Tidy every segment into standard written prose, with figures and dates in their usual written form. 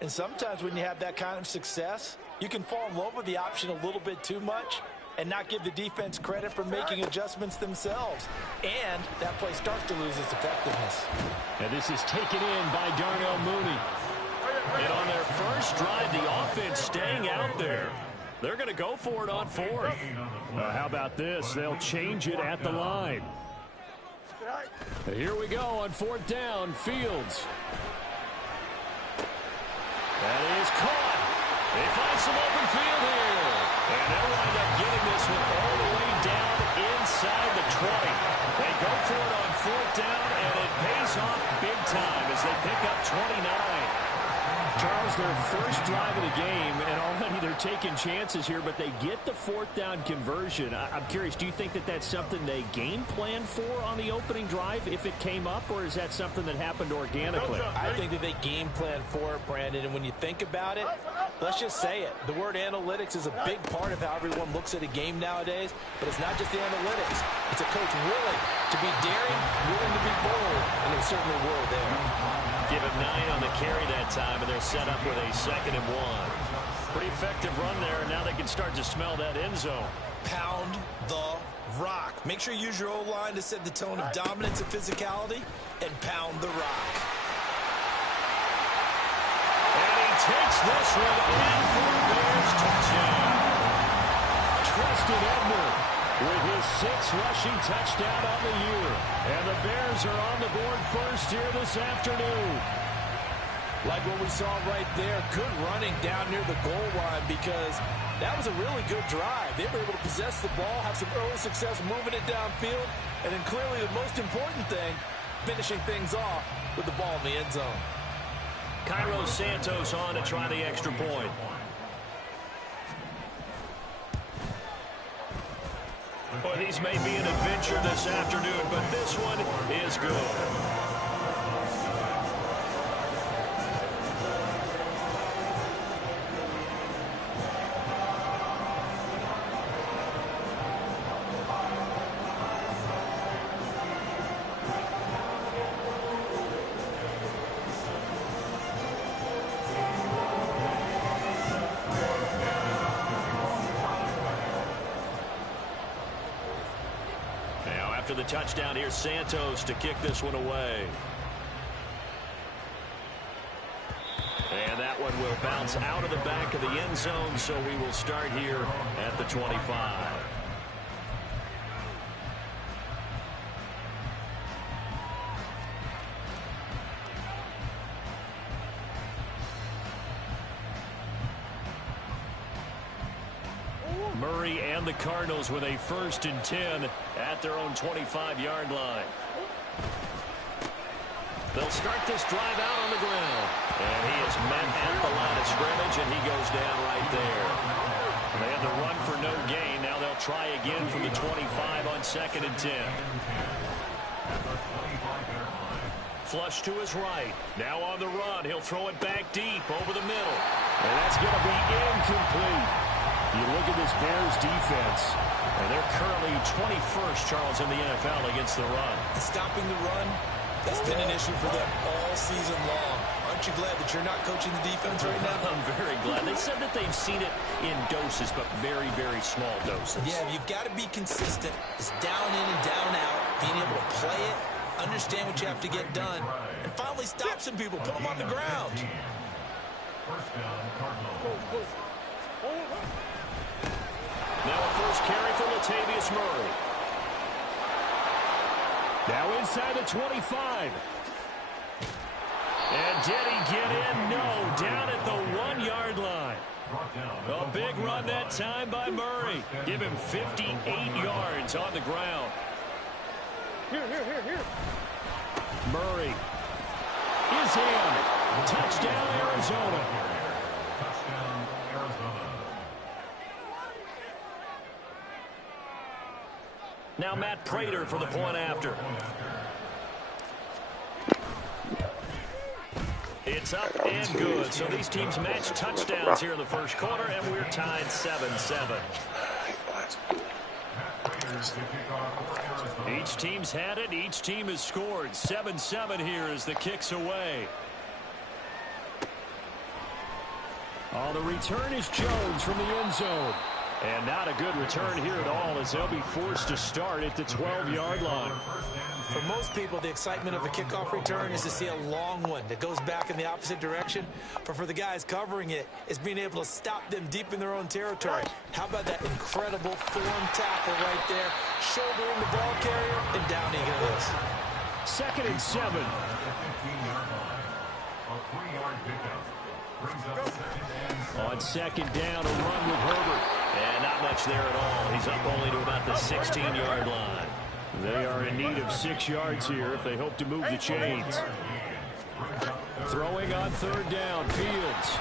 And sometimes when you have that kind of success, you can fall in love with the option a little bit too much and not give the defense credit for making adjustments themselves. And that play starts to lose its effectiveness. And this is taken in by Darnell Mooney. And on their first drive, the offense staying out there. They're going to go for it on fourth. How about this? They'll change it at the line. Here we go on fourth down. Fields. That is caught. They find some open field here. And they'll wind up getting this one all the way down inside the 20. They go for it on fourth down, and it pays off big time as they pick up 29. Charles, their first drive of the game, and already they're taking chances here, but they get the fourth down conversion. I'm curious, do you think that that's something they game planned for on the opening drive if it came up, or is that something that happened organically? I think that they game planned for it, Brandon, and when you think about it, let's just say it. The word analytics is a big part of how everyone looks at a game nowadays, but it's not just the analytics. It's a coach willing to be daring, willing to be bold, and they certainly were there. Give him 9 on the carry that time, and they're set up with a 2nd and 1. Pretty effective run there. Now they can start to smell that end zone. Pound the rock. Make sure you use your O-line to set the tone of dominance and physicality, and pound the rock. And he takes this one in for a Bears touchdown. Treston Ebner with his 6th rushing touchdown on the year. And the Bears are on the board first here this afternoon. Like what we saw right there, good running down near the goal line because that was a really good drive. They were able to possess the ball, have some early success moving it downfield, and then clearly the most important thing, finishing things off with the ball in the end zone. Cairo Santos on to try the extra point. Well, these may be an adventure this afternoon, but this one is good. The touchdown, here's Santos to kick this one away. And that one will bounce out of the back of the end zone, so we will start here at the 25. Murray and the Cardinals with a 1st and 10 at their own 25-yard line. They'll start this drive out on the ground. And he is met at the line of scrimmage, and he goes down right there. They had to run for no gain. Now they'll try again from the 25 on 2nd and 10. Flush to his right. Now on the run. He'll throw it back deep over the middle. And that's going to be incomplete. You look at this Bears defense, and they're currently 21st, Charles, in the NFL against the run. Stopping the run, that's been an issue for them all season long. Aren't you glad that you're not coaching the defense right now? I'm very glad. They said that they've seen it in doses, but very, very small doses. Yeah, you've got to be consistent. It's down in and down out, being able to play it, understand what you have to get done, and finally stop some people, put them on the ground. First down, Cardinals. Now a first carry for Latavius Murray. Now inside the 25. And did he get in? No, down at the 1-yard line. A big run that time by Murray. Give him 58 yards on the ground. Here. Murray is in. Touchdown, Arizona. Touchdown, Arizona. Now Matt Prater for the point after. It's up and good. So these teams match touchdowns here in the first quarter, and we're tied 7-7. Each team's had it. Each team has scored. 7-7 here as the kick's away. On the return is Jones from the end zone. And not a good return here at all as they'll be forced to start at the 12-yard line. For most people, the excitement of a kickoff return is to see a long one that goes back in the opposite direction. But for the guys covering it, it's being able to stop them deep in their own territory. How about that incredible form tackle right there, shouldering the ball carrier, and down he goes. 2nd and 7. A 3-yard pickup brings up 2nd and 7. On 2nd down, a run with Herbert. And not much there at all. He's up only to about the 16-yard line. They are in need of 6 yards here if they hope to move the chains. Throwing on 3rd down, Fields.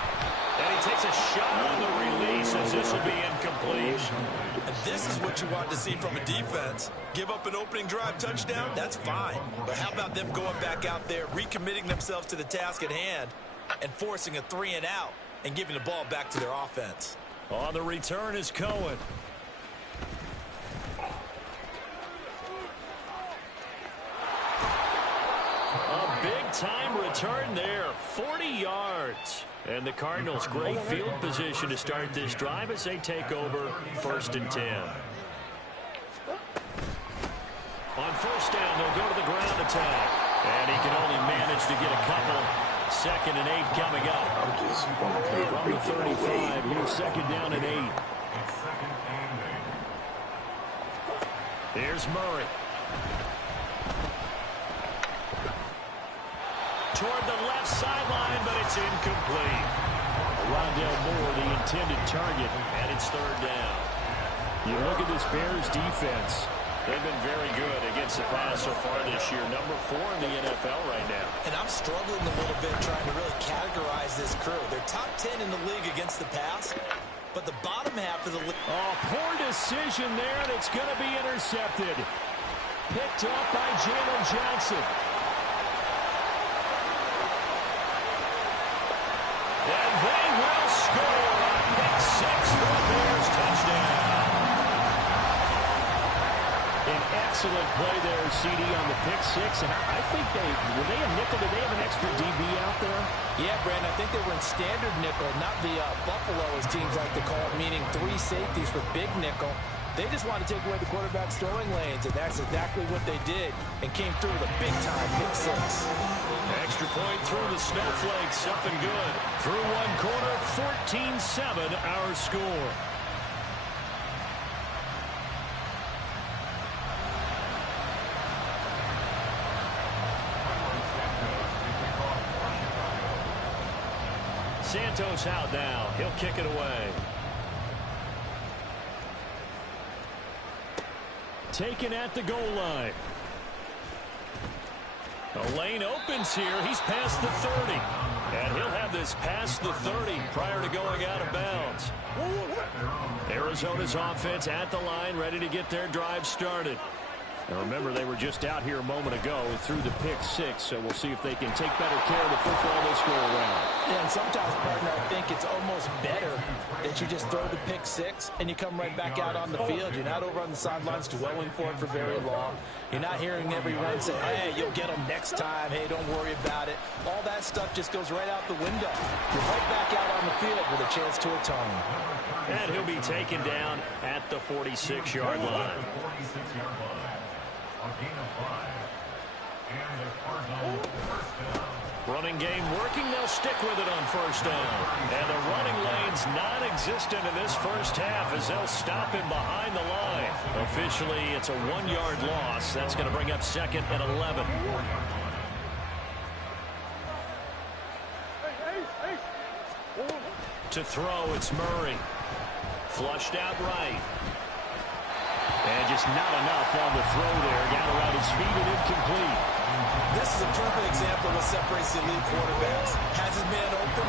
And he takes a shot on the release as this will be incomplete. And this is what you want to see from a defense. Give up an opening drive touchdown, that's fine. But how about them going back out there, recommitting themselves to the task at hand, and forcing a 3-and-out, and giving the ball back to their offense. On the return is Cohen. A big-time return there, 40 yards. And the Cardinals, great field position to start this drive as they take over 1st and 10. On 1st down, they'll go to the ground attack. And he can only manage to get a couple. 2nd and 8 coming up. From the 35, here's 2nd down and 8. It's 2nd and 8. Here's Murray. Toward the left sideline, but it's incomplete. Rondale Moore, the intended target, and it's 3rd down. You look at this Bears defense. They've been very good against the pass so far this year. Number 4 in the NFL right now. And I'm struggling a little bit trying to really categorize this crew. They're top 10 in the league against the pass, but the bottom half of the league. Oh, poor decision there, and it's going to be intercepted. Picked up by Jalen Johnson. And they will score. Pick 6 for the Bears. Touchdown. An excellent play there, CD, on the pick 6. And I think were they a nickel? Did they have an extra DB out there? Yeah, Brandon, I think they were in standard nickel, not the Buffalo, as teams like to call it, meaning 3 safeties for big nickel. They just want to take away the quarterback's throwing lanes, and that's exactly what they did, and came through with a big-time pick 6. Extra point through the snowflakes, up and good. Through one quarter, 14-7 our score. Santos out now. He'll kick it away. Taken at the goal line. The lane opens here. He's past the 30. And he'll have this past the 30 prior to going out of bounds. Arizona's offense at the line, ready to get their drive started. Now remember, they were just out here a moment ago through the pick 6, so we'll see if they can take better care of the football this go around. Yeah, and sometimes, partner, I think it's almost better that you just throw the pick 6 and you come right back out on the field. You're not over on the sidelines dwelling for it for very long. You're not hearing everyone say, hey, you'll get them next time. Hey, don't worry about it. All that stuff just goes right out the window. You're right back out on the field with a chance to atone. And he'll be taken down at the 46-yard line. A gain of 5. And the Cardinals 1st down. Running game working. They'll stick with it on 1st down. And the running lane's non-existent in this first half as they'll stop him behind the line. Officially, it's a 1-yard loss. That's going to bring up 2nd and 11. To throw, it's Murray. Flushed out right. And just not enough on the throw there. Got around his feet and incomplete. This is a perfect example of what separates the elite quarterbacks. Has his man open,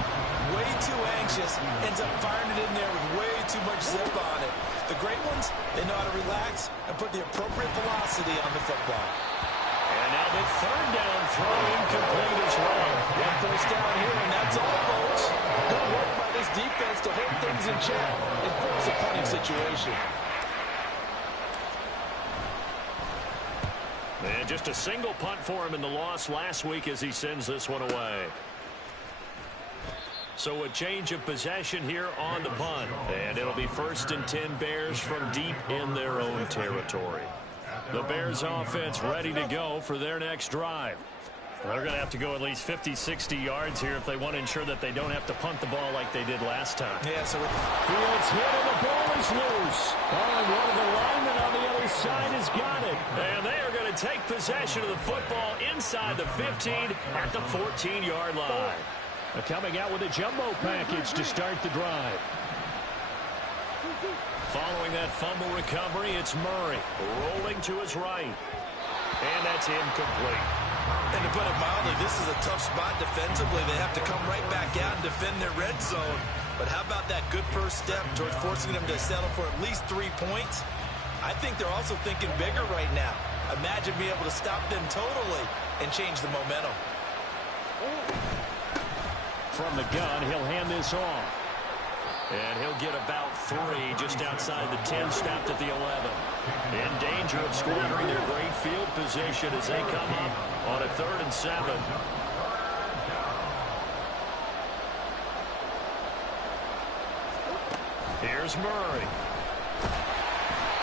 way too anxious, ends up firing it in there with way too much zip on it. The great ones, they know how to relax and put the appropriate velocity on the football. And now the 3rd down throw incomplete as well. One 1st down here, and that's all, folks. Good work by this defense to hold things in check and force a punting situation. And just a single punt for him in the loss last week as he sends this one away. So a change of possession here on the punt. And it'll be 1st and 10 Bears from deep in their own territory. The Bears offense ready to go for their next drive. They're going to have to go at least 50, 60 yards here if they want to ensure that they don't have to punt the ball like they did last time. Yeah, so Fields hit and the ball is loose. Oh, and one of the linemen on the other side has got it. And they are going to take possession of the football inside the 15 at the 14-yard line. Coming out with a jumbo package to start the drive. Following that fumble recovery, it's Murray rolling to his right. And that's incomplete. And to put it mildly, this is a tough spot defensively. They have to come right back out and defend their red zone. But how about that good first step towards forcing them to settle for at least 3 points? I think they're also thinking bigger right now. Imagine being able to stop them totally and change the momentum. From the gun, he'll hand this off. And he'll get about 3 just outside the 10, stopped at the 11. In danger of squandering their great field position as they come up on a 3rd and 7. Here's Murray.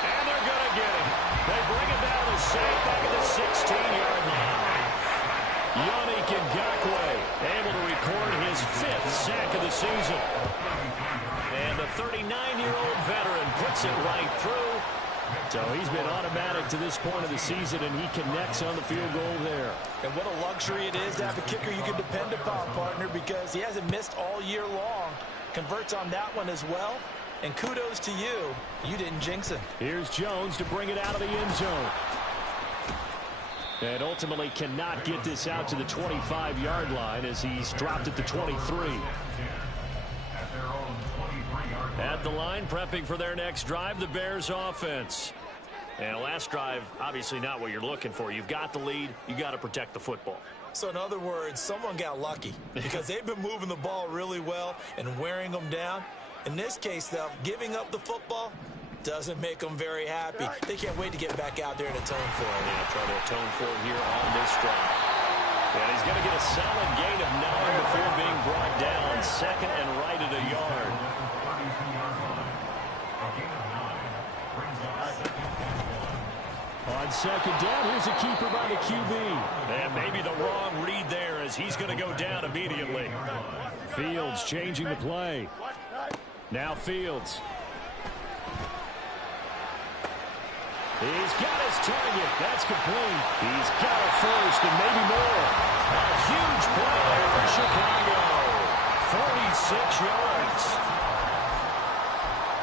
And they're going to get him. They bring him down to safe back at the 16-yard line. Yannick Ngakoue able to record his 5th sack of the season. And the 39-year-old veteran puts it right through. So he's been automatic to this point of the season, and he connects on the field goal there. And what a luxury it is to have a kicker you can depend upon, partner, because he hasn't missed all year long. Converts on that one as well. And kudos to you. You didn't jinx it. Here's Jones to bring it out of the end zone. And ultimately cannot get this out to the 25-yard line as he's dropped at the 23. At the line, prepping for their next drive, the Bears offense. And last drive, obviously not what you're looking for. You've got the lead. You got to protect the football. So in other words, someone got lucky because they've been moving the ball really well and wearing them down. In this case, though, giving up the football doesn't make them very happy. They can't wait to get back out there and atone for it. Yeah, try to atone for it here on this drive. And he's going to get a solid gain of 9 before being brought down. 2nd and right at a yard. On 2nd down, here's a keeper by the QB. And maybe the wrong read there as he's going to go down immediately. Fields changing the play. Now Fields. He's got his target. That's complete. He's got it first and maybe more. A huge play for Chicago. 46 yards.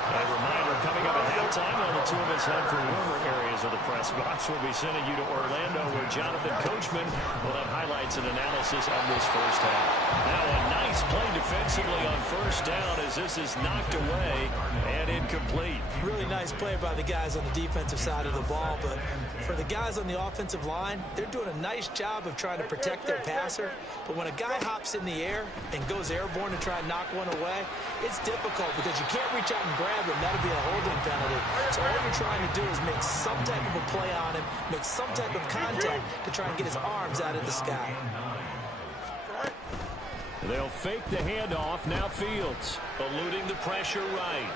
A reminder coming up at halftime on the two of us head for warmer areas of the press box. We'll be sending you to Orlando where Jonathan Coachman will have highlights and analysis of this first half. Now a nice play defensively on 1st down as this is knocked away and incomplete. Really nice play by the guys on the defensive side of the ball, but for the guys on the offensive line, they're doing a nice job of trying to protect their passer. But when a guy hops in the air and goes airborne to try and knock one away, it's difficult because you can't reach out and grab him. That'll be a holding penalty. So all you're trying to do is make some type of a play on him, make some type of contact to try and get his arms out of the sky. They'll fake the handoff. Now Fields eluding the pressure right.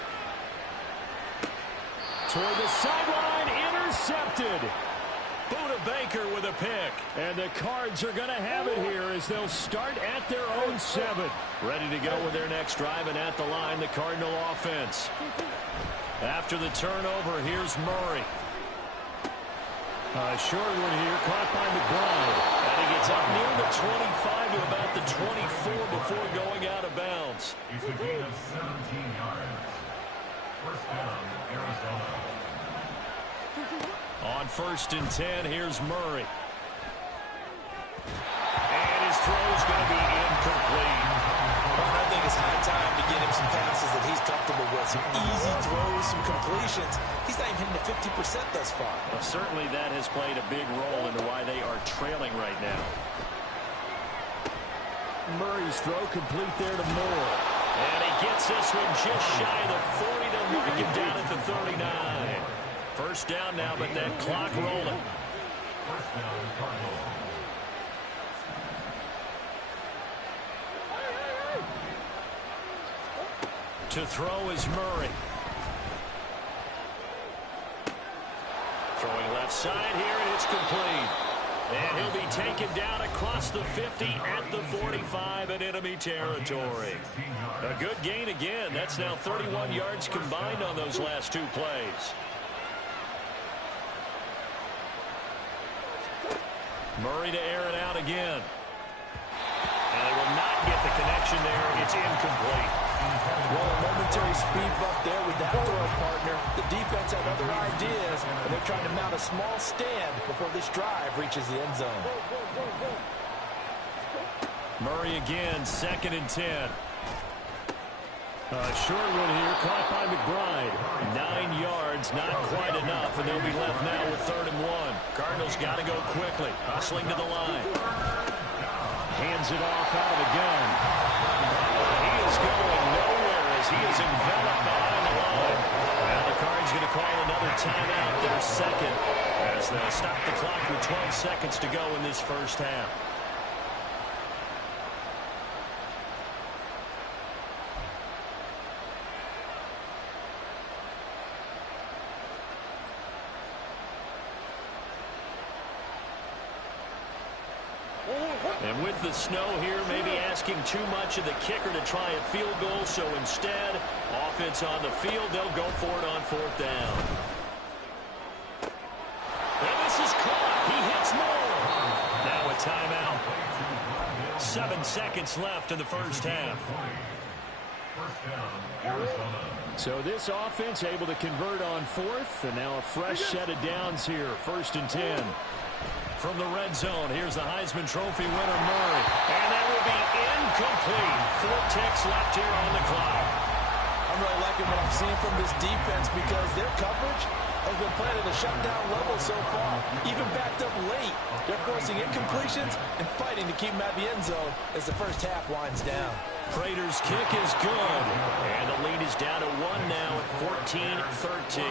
Toward the sideline, intercepted. Buda Baker with a pick. And the Cards are going to have it here as they'll start at their own 7. Ready to go with their next drive, and at the line, the Cardinal offense. After the turnover, here's Murray. A short one here, caught by McBride. And he gets up near the 25 to about the 24 before going out of bounds. It's a gain of 17 yards. 1st down, Arizona. On 1st and 10, here's Murray. And his throw's going to be incomplete. Well, I think it's high time to get him some passes that he's comfortable with. Some easy throws, some completions. He's not even hitting the 50% thus far. Well, certainly that has played a big role into why they are trailing right now. Murray's throw complete there to Moore. And he gets this one just shy of the 40 to mark him down at the 39. 1st down now, but that clock rolling. 1st down, Cardinals. 2 To throw is Murray. Throwing left side here, and it's complete. And he'll be taken down across the 50 at the 45 in enemy territory. A good gain again. That's now 31 yards combined on those last two plays. Murray to air it out again. And they will not get the connection there. It's incomplete. Well, a momentary speed bump there with that throw partner. The defense had other ideas, and they're trying to mount a small stand before this drive reaches the end zone. Murray again, 2nd and 10. A short one here, caught by McBride. 9 yards, not quite enough, and they'll be left now with 3rd and 1. Cardinals got to go quickly, hustling to the line. Hands it off out of the gun. He is going nowhere as he is enveloped behind the line. Now the Cards going to call another timeout, their second, as they'll stop the clock with 12 seconds to go in this first half. And with the snow here, maybe asking too much of the kicker to try a field goal. So instead, offense on the field, they'll go for it on 4th down. And this is caught. He hits more. Now a timeout. 7 seconds left in the first half. So this offense able to convert on 4th. And now a fresh set of downs here. 1st and 10. From the red zone, here's the Heisman Trophy winner, Murray. And that will be incomplete. 4 ticks left here on the clock. I'm really liking what I'm seeing from this defense because their coverage has been playing at a shutdown level so far. Even backed up late, they're forcing incompletions and fighting to keep them at the end zone as the first half winds down. Prater's kick is good. And the lead is down to 1 now at 14-13.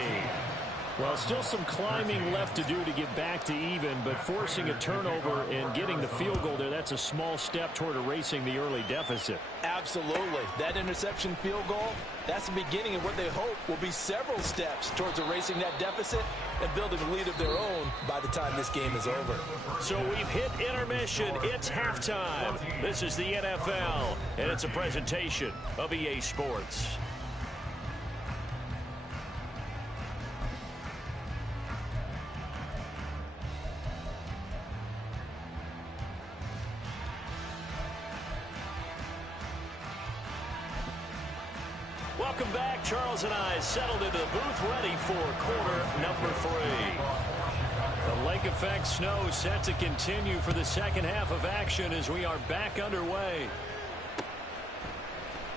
Well, still some climbing left to do to get back to even, but forcing a turnover and getting the field goal there, that's a small step toward erasing the early deficit. Absolutely. That interception field goal, that's the beginning of what they hope will be several steps towards erasing that deficit and building a lead of their own by the time this game is over. So we've hit intermission. It's halftime. This is the NFL, and it's a presentation of EA Sports. Welcome back. Charles and I settled into the booth ready for quarter number 3. The lake effect snow set to continue for the second half of action as we are back underway.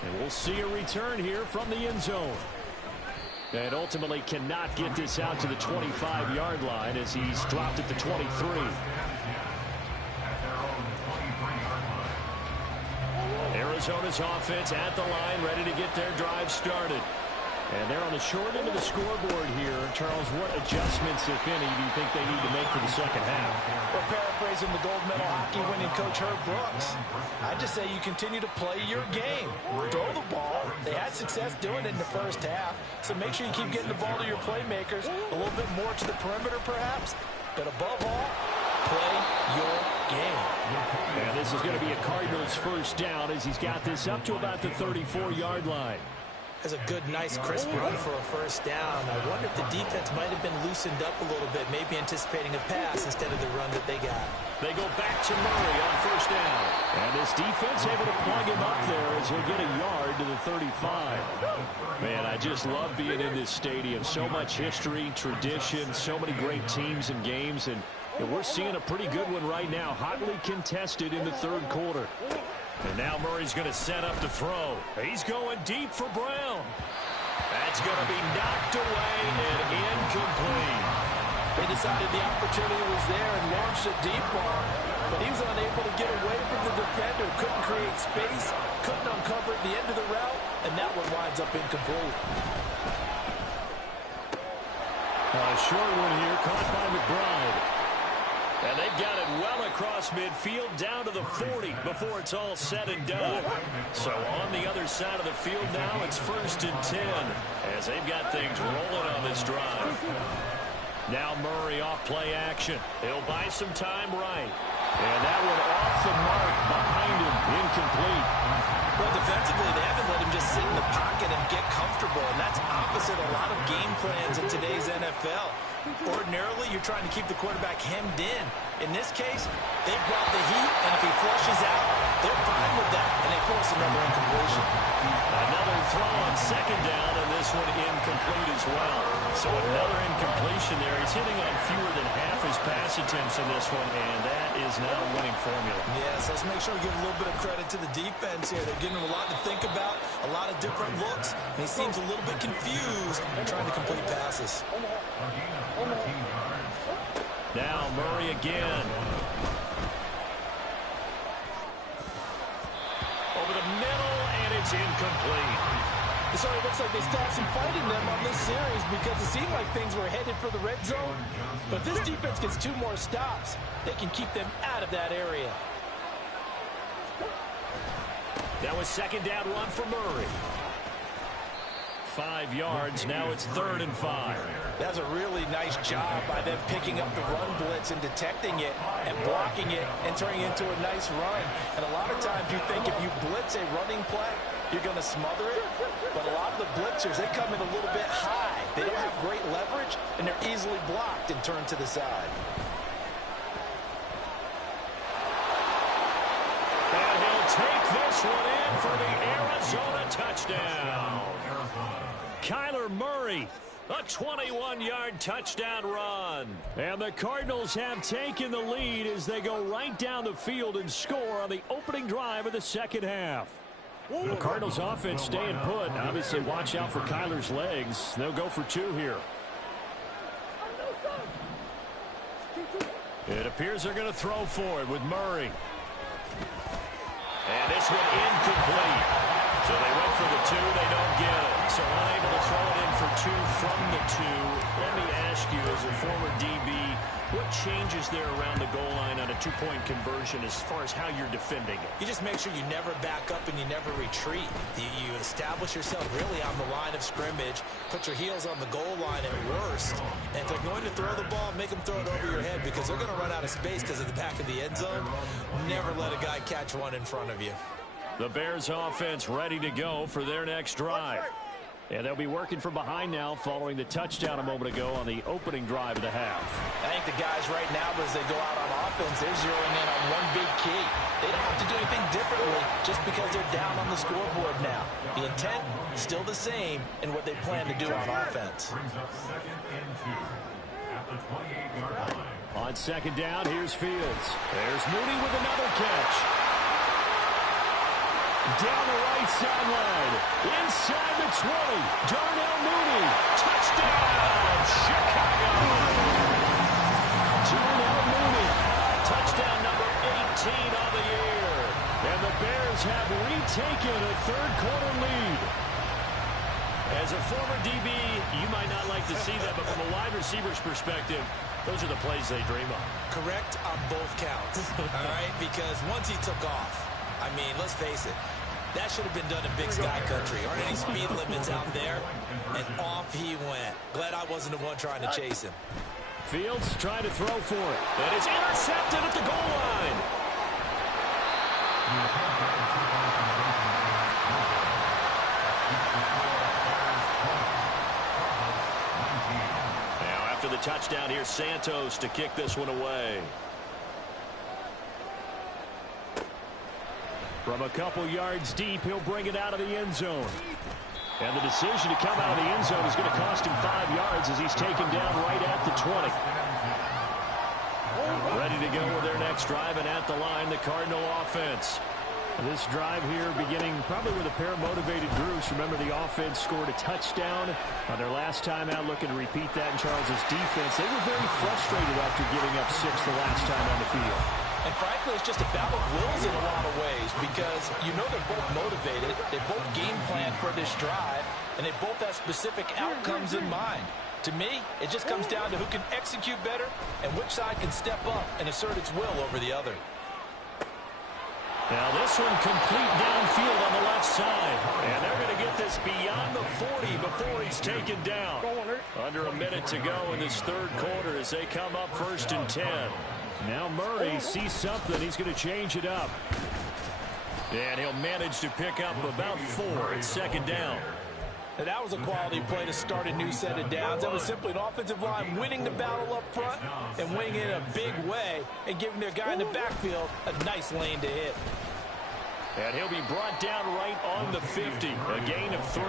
And we'll see a return here from the end zone. And ultimately cannot get this out to the 25-yard line as he's dropped at the 23. Arizona's offense at the line, ready to get their drive started. And they're on the short end of the scoreboard here. Charles, what adjustments, if any, do you think they need to make for the second half? Well, paraphrasing the gold medal hockey winning coach Herb Brooks, I just say you continue to play your game. Throw the ball. They had success doing it in the first half, so make sure you keep getting the ball to your playmakers, a little bit more to the perimeter perhaps, but above all, play your game. And this is going to be a Cardinals first down as he's got this up to about the 34-yard line. That's a good, nice, crisp run for a first down. I wonder if the defense might have been loosened up a little bit, maybe anticipating a pass instead of the run that they got. They go back to Murray on first down. And this defense able to plug him up there as he'll get a yard to the 35. Man, I just love being in this stadium. So much history, tradition, so many great teams and games, and we're seeing a pretty good one right now, hotly contested in the third quarter. And now Murray's going to set up to throw. He's going deep for Brown. That's going to be knocked away and incomplete. They decided the opportunity was there and launched a deep ball, but he was unable to get away from the defender, couldn't create space, couldn't uncover the end of the route, and that one winds up incomplete. A short one here, caught by McBride. And they've got it well across midfield down to the 40 before it's all said and done. So on the other side of the field now, it's 1st and 10 as they've got things rolling on this drive. Now Murray off play action. He'll buy some time right. And that one off the mark behind him, incomplete. Well, defensively, they haven't let him just sit in the pocket and get comfortable, and that's opposite a lot of game plans in today's NFL. Ordinarily, you're trying to keep the quarterback hemmed in. In this case, they brought the heat, and if he flushes out, they're fine with that, and they force another incompletion. Another throw on 2nd down, and this one incomplete as well. So another incompletion there. He's hitting on fewer than half his pass attempts in this one, and that is not a winning formula. Yes, let's make sure we give a little bit of credit to the defense here. They're giving him a lot to think about, a lot of different looks, and he seems a little bit confused trying to complete passes. Now Murray again. Over the middle, and it's incomplete. So it looks like they stopped some fight in them on this series because it seemed like things were headed for the red zone. But if this defense gets 2 more stops, they can keep them out of that area. That was 2nd down run for Murray. 5 yards. Now it's 3rd and 5. That's a really nice job by them picking up the run blitz and detecting it and blocking it and turning it into a nice run. And a lot of times you think if you blitz a running play, you're going to smother it. But a lot of the blitzers, they come in a little bit high. They don't have great leverage, and they're easily blocked and turned to the side. And he'll take this one in for the Arizona touchdown. Kyler Murray, a 21-yard touchdown run. And the Cardinals have taken the lead as they go right down the field and score on the opening drive of the 2nd half. The Cardinals offense staying put. Obviously, watch out for Kyler's legs. They'll go for 2 here. It appears they're going to throw for it with Murray. And this one incomplete. So they went for the 2. They don't get it. So unable to throw it in for 2 from the 2. Let me ask you, as a former DB, what changes there around the goal line on a 2-point conversion as far as how you're defending it? You just make sure you never back up and you never retreat. You establish yourself really on the line of scrimmage, put your heels on the goal line at worst, and if they're going to throw the ball, make them throw it over your head because they're going to run out of space because of the back of the end zone. Never let a guy catch one in front of you. The Bears offense ready to go for their next drive. And they'll be working from behind now following the touchdown a moment ago on the opening drive of the half. I think the guys right now, as they go out on offense, they're zeroing in on one big key. They don't have to do anything differently just because they're down on the scoreboard now. The intent, still the same in what they plan to do on offense. On 2nd down, here's Fields. There's Mooney with another catch. Down the right sideline, inside the 20, Darnell Mooney, touchdown, Chicago! Darnell Mooney, touchdown number 18 on the year. And the Bears have retaken a 3rd-quarter lead. As a former DB, you might not like to see that, but from a wide receiver's perspective, those are the plays they dream of. Correct on both counts, all right? Because once he took off, I mean, let's face it, that should have been done in Big Sky Country. Aren't any speed limits out there? And off he went. Glad I wasn't the one trying to chase him. Fields trying to throw for it. And it's intercepted at the goal line. Now after the touchdown, here's Santos to kick this one away. From a couple yards deep, he'll bring it out of the end zone. And the decision to come out of the end zone is going to cost him 5 yards as he's taken down right at the 20. Ready to go with their next drive, and at the line, the Cardinal offense. This drive here beginning probably with a pair of motivated groups. Remember, the offense scored a touchdown on their last time out, looking to repeat that in Charles' defense. They were very frustrated after giving up 6 the last time on the field. And frankly, it's just a battle of wills in a lot of ways because you know they're both motivated, they both game plan for this drive, and they both have specific outcomes in mind. To me, it just comes down to who can execute better and which side can step up and assert its will over the other. Now this one complete downfield on the left side. And they're going to get this beyond the 40 before he's taken down. Under a minute to go in this third quarter as they come up 1st and 10. Now Murray sees something. He's going to change it up. And he'll manage to pick up about 4 at 2nd down. And that was a quality play to start a new set of downs. That was simply an offensive line winning the battle up front and winning it in a big way and giving their guy in the backfield a nice lane to hit. And he'll be brought down right on the 50, a gain of 3.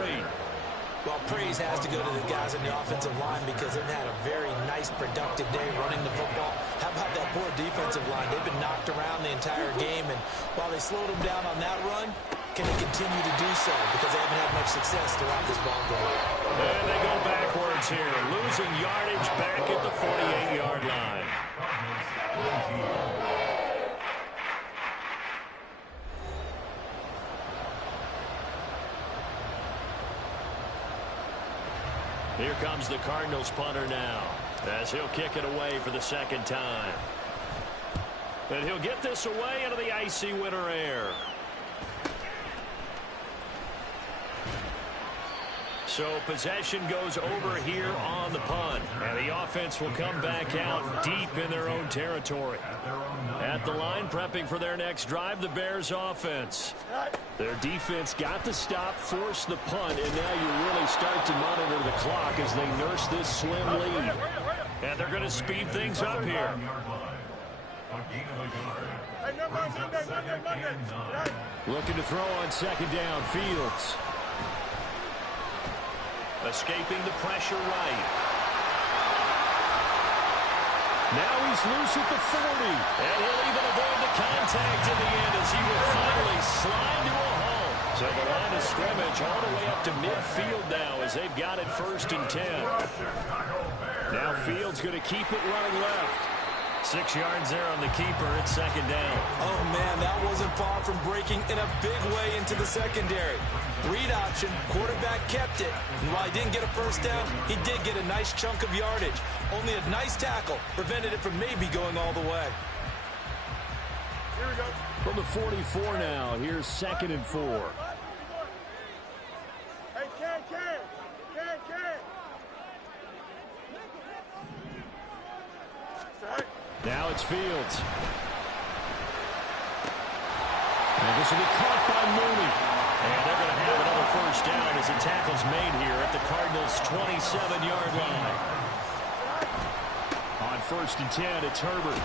Well, praise has to go to the guys in the offensive line because they've had a very nice, productive day running the football. How about that poor defensive line? They've been knocked around the entire game, and while they slowed them down on that run, can they continue to do so? Because they haven't had much success throughout this ball game. And they go backwards here, losing yardage back at the 48-yard line. Here comes the Cardinals punter now, as he'll kick it away for the 2nd time. And he'll get this away into the icy winter air. So possession goes over here on the punt. And the offense will come back out deep in their own territory. At the line, prepping for their next drive, the Bears offense. Their defense got the stop, forced the punt, and now you really start to monitor the clock as they nurse this slim lead. And they're going to speed things up here. Looking to throw on 2nd down, Fields. Escaping the pressure right. Now he's loose at the 40. And he'll even avoid the contact in the end as he will finally slide to a home. So the line of scrimmage all the way up to midfield now as they've got it 1st and 10. Now Fields going to keep it running left. 6 yards there on the keeper at 2nd down. Oh, man, that wasn't far from breaking in a big way into the secondary. Read option, quarterback kept it. And while he didn't get a 1st down, he did get a nice chunk of yardage. Only a nice tackle prevented it from maybe going all the way. Here we go. From the 44 now, here's 2nd and 4. Hey, Ken. Now it's Fields. And this will be caught by Mooney. And they're going to have another 1st down as the tackle's made here at the Cardinals' 27-yard line. On 1st and 10, it's Herbert.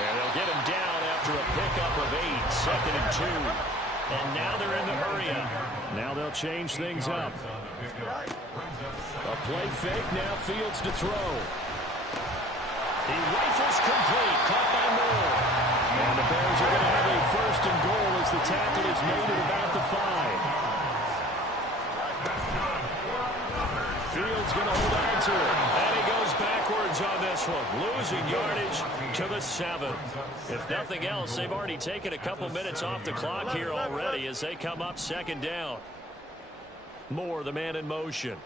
And they'll get him down after a pickup of 8, 2nd and 2. And now they're in the hurry up. Now they'll change things up. A play fake, now Fields to throw. He rifles complete, caught by Moore. And the Bears are going to have a 1st and goal as the tackle is made at about the 5. Fields going to hold on to it. And he goes backwards on this one, losing yardage to the 7. If nothing else, they've already taken a couple minutes off the clock here already as they come up 2nd down. Moore, the man in motion.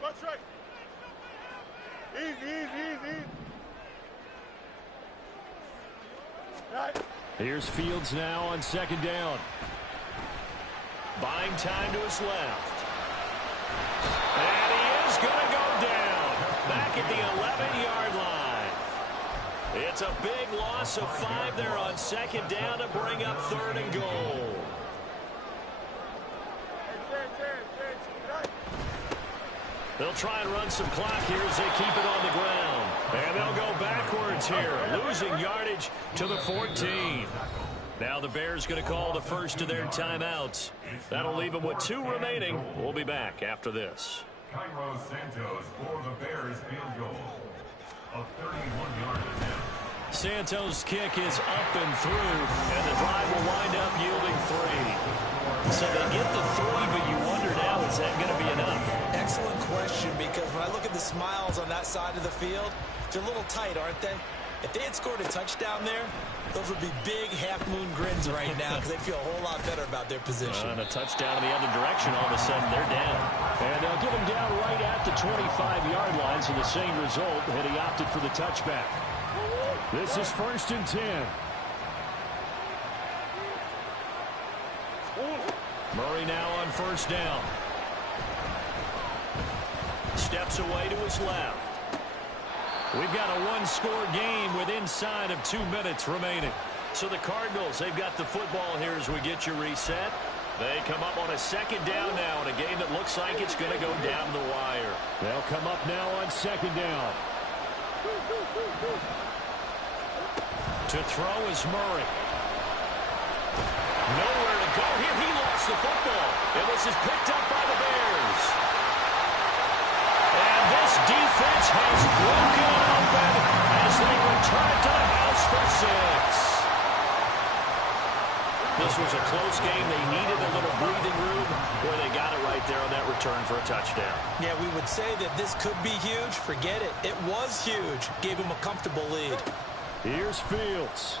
Watch right. Easy. Right. Here's Fields now on 2nd down. Buying time to his left. And he is going to go down. Back at the 11-yard line. It's a big loss of 5 there on 2nd down to bring up 3rd and goal. They'll try and run some clock here as they keep it on the ground. And they'll go backwards here, losing yardage to the 14. Now the Bears going to call the first of their timeouts. That'll leave them with 2 remaining. We'll be back after this. Cairo Santos for the Bears field goal. A 31-yard attempt. Santos' kick is up and through, and the drive will wind up yielding 3. So they get the 3, but you wonder now, is that going to be enough? Excellent question, because when I look at the smiles on that side of the field, they're a little tight, aren't they? If they had scored a touchdown there, those would be big half-moon grins right now because they feel a whole lot better about their position. And a touchdown in the other direction, all of a sudden they're down. And they'll get him down right at the 25-yard line, so the same result had he opted for the touchback. This is 1st and 10. Murray now on 1st down. Steps away to his left. We've got a one-score game with inside of 2 minutes remaining. So the Cardinals, they've got the football here as we get you reset. They come up on a 2nd down now in a game that looks like it's going to go down the wire. They'll come up now on 2nd down. To throw is Murray. Nowhere to go here. He lost the football. And this is picked up by the Bears. And this defense has broken open as they return to the house for 6. This was a close game. They needed a little breathing room. Boy, they got it right there on that return for a touchdown. Yeah, we would say that this could be huge. Forget it. It was huge. Gave him a comfortable lead. Here's Fields.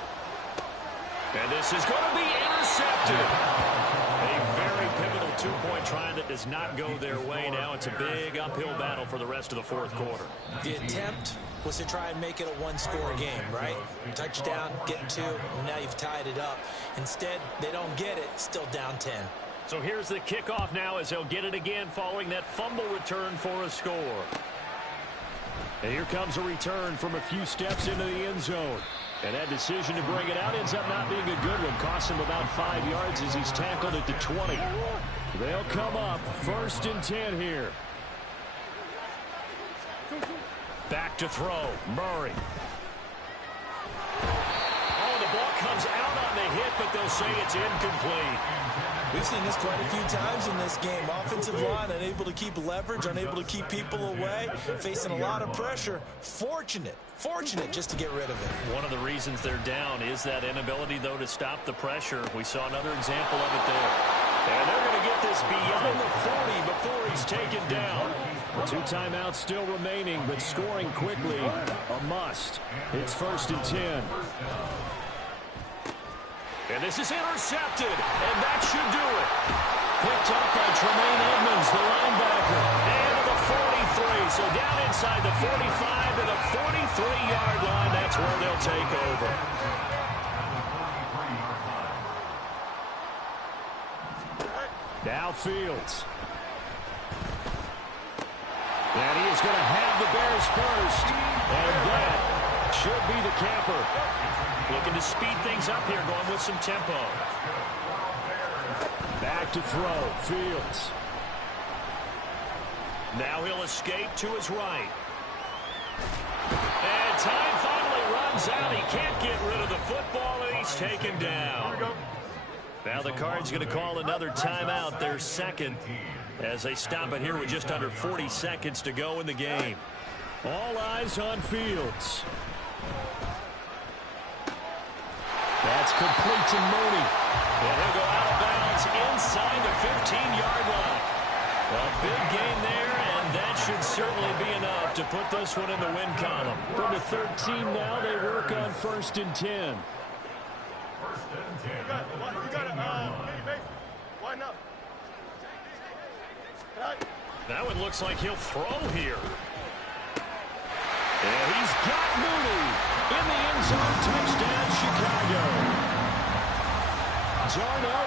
And this is going to be intercepted. A very pivotal two-point try that does not go their way. Now it's a big uphill battle for the rest of the 4th quarter. The attempt was to try and make it a one-score game, right? Touchdown, get 2, and now you've tied it up. Instead, they don't get it, still down 10. So here's the kickoff now as they'll get it again following that fumble return for a score. And here comes a return from a few steps into the end zone. And that decision to bring it out ends up not being a good one. Costs him about 5 yards as he's tackled at the 20. They'll come up 1st and 10 here. Back to throw. Murray. Oh, the ball comes out on the hit, but they'll say it's incomplete. We've seen this quite a few times in this game. Offensive line unable to keep leverage, unable to keep people away, facing a lot of pressure. Fortunate just to get rid of it. One of the reasons they're down is that inability, though, to stop the pressure. We saw another example of it there. And they're going to get this beyond the 40 before he's taken down. 2 timeouts still remaining, but scoring quickly, a must. It's 1st and 10. And this is intercepted, and that should do it. Picked up by Tremaine Edmonds, the linebacker. And to the 43, so down inside the 45 to the 43-yard line. That's where they'll take over. Now Fields. And he is going to have the Bears first. And that should be the capper. Looking to speed things up here, going with some tempo. Back to throw, Fields. Now he'll escape to his right. And time finally runs out. He can't get rid of the football, and he's taken down. Now the Cards going to call another timeout, their 2nd, as they stop it here with just under 40 seconds to go in the game. All eyes on Fields. That's complete to Mooney. And he'll go out of bounds inside the 15-yard line. A big gain there, and that should certainly be enough to put this one in the win column. From the 13 now, they work on 1st and 10. You got it. Line up. That one looks like he'll throw here. And he's got Mooney in the end zone. Touchdown, Chicago. Darnell